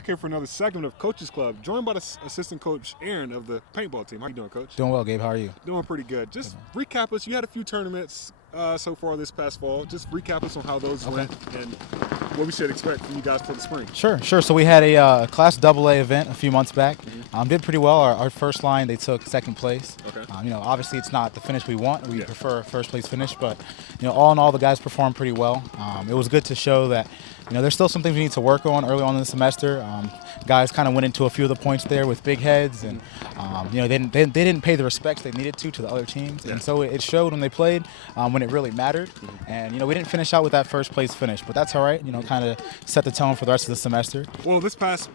back here for another segment of Coaches Club, joined by the assistant coach Aaron of the paintball team. How you doing, Coach? Doing well, Gabe. How are you? Doing pretty good. Just recap us. You had a few tournaments so far this past fall. Just recap us on how those went and what we should expect from you guys for the spring. Sure. So we had a Class AA event a few months back. Did pretty well. Our first line, they took second place. Okay. Obviously it's not the finish we want. We prefer a first place finish, but all in all, the guys performed pretty well. It was good to show that there's still some things we need to work on early on in the semester. Guys kind of went into a few of the points there with big heads, and they didn't pay the respects they needed to the other teams, and so it showed when they played when it really mattered. And we didn't finish out with that first place finish, but that's all right. Kind of set the tone for the rest of the semester. Well, this past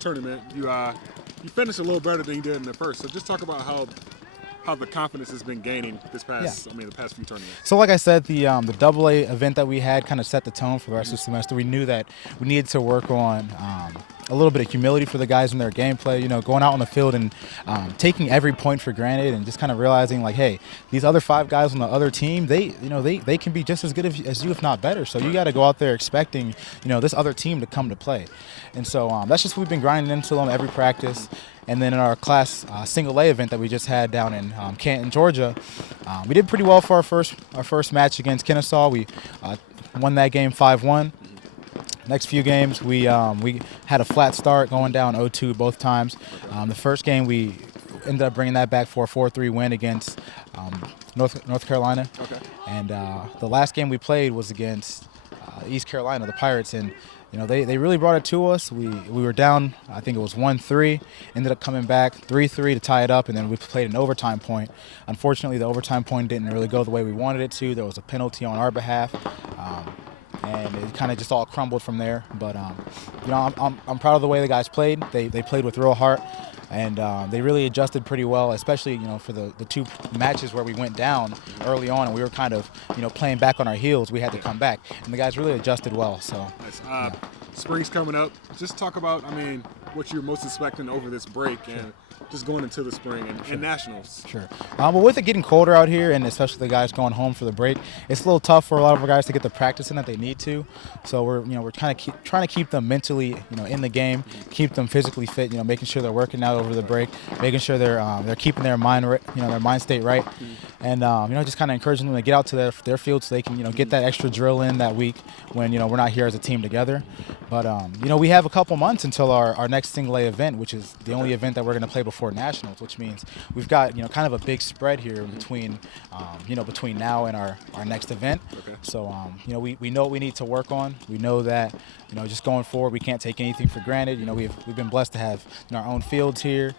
tournament, you finished a little better than you did in the first. So just talk about how the confidence has been gaining the past few tournaments. So like I said, the AA event that we had kind of set the tone for the rest of the semester. We knew that we needed to work on a little bit of humility for the guys in their gameplay, going out on the field and taking every point for granted, and just kind of realizing like, hey, these other 5 guys on the other team, they can be just as good as you, if not better. So you got to go out there expecting, this other team to come to play. And so that's just what we've been grinding into them every practice. And then in our Class Single A event that we just had down in Canton, Georgia, we did pretty well for our first match against Kennesaw. We won that game 5-1. Next few games, we had a flat start, going down 0-2 both times. The first game, we ended up bringing that back for a 4-3 win against North Carolina. Okay. And the last game we played was against East Carolina, the Pirates, and they really brought it to us. We were down, I think it was 1-3, ended up coming back 3-3 to tie it up, and then we played an overtime point. Unfortunately, the overtime point didn't really go the way we wanted it to. There was a penalty on our behalf. And it kind of just all crumbled from there. But I'm proud of the way the guys played. They played with real heart, and they really adjusted pretty well, especially for the 2 matches where we went down early on and we were kind of playing back on our heels. We had to come back, and the guys really adjusted well. So nice. Spring's coming up. Just talk about what you're most expecting over this break and just going into the spring and nationals. Sure. Well, with it getting colder out here, and especially the guys going home for the break, it's a little tough for a lot of our guys to get the practice in that they need to. So we're kind of trying to keep them mentally in the game, keep them physically fit. Making sure they're working out over the break, making sure they're keeping their mind their mind state right, and just kind of encouraging them to get out to their field so they can get that extra drill in that week when we're not here as a team together. But we have a couple months until our next Single A event, which is the only event that we're going to play before nationals, which means we've got kind of a big spread here between between now and our next event. Okay. So we know what we need to work on. We know that just going forward, we can't take anything for granted. We've been blessed to have our own fields here.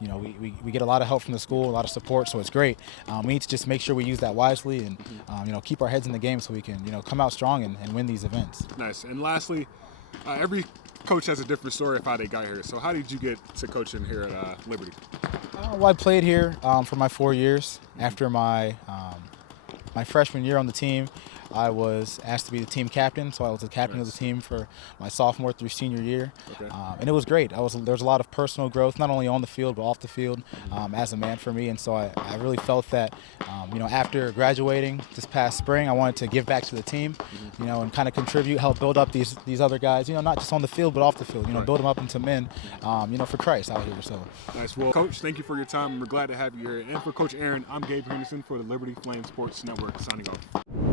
We get a lot of help from the school, a lot of support, so it's great. We need to just make sure we use that wisely and keep our heads in the game so we can come out strong and win these events. Nice. And lastly, every coach has a different story of how they got here. So how did you get to coaching here at Liberty? Well, I played here for my 4 years. After my freshman year on the team, I was asked to be the team captain, so I was the captain of the team for my sophomore through senior year. Okay. And it was great. There was a lot of personal growth, not only on the field but off the field as a man for me. And so I really felt that, after graduating this past spring, I wanted to give back to the team, and kind of contribute, help build up these other guys, not just on the field but off the field, build them up into men, for Christ out here. So nice. Well, Coach, thank you for your time. We're glad to have you here. And for Coach Aaron, I'm Gabe Henderson for the Liberty Flame Sports Network, signing off.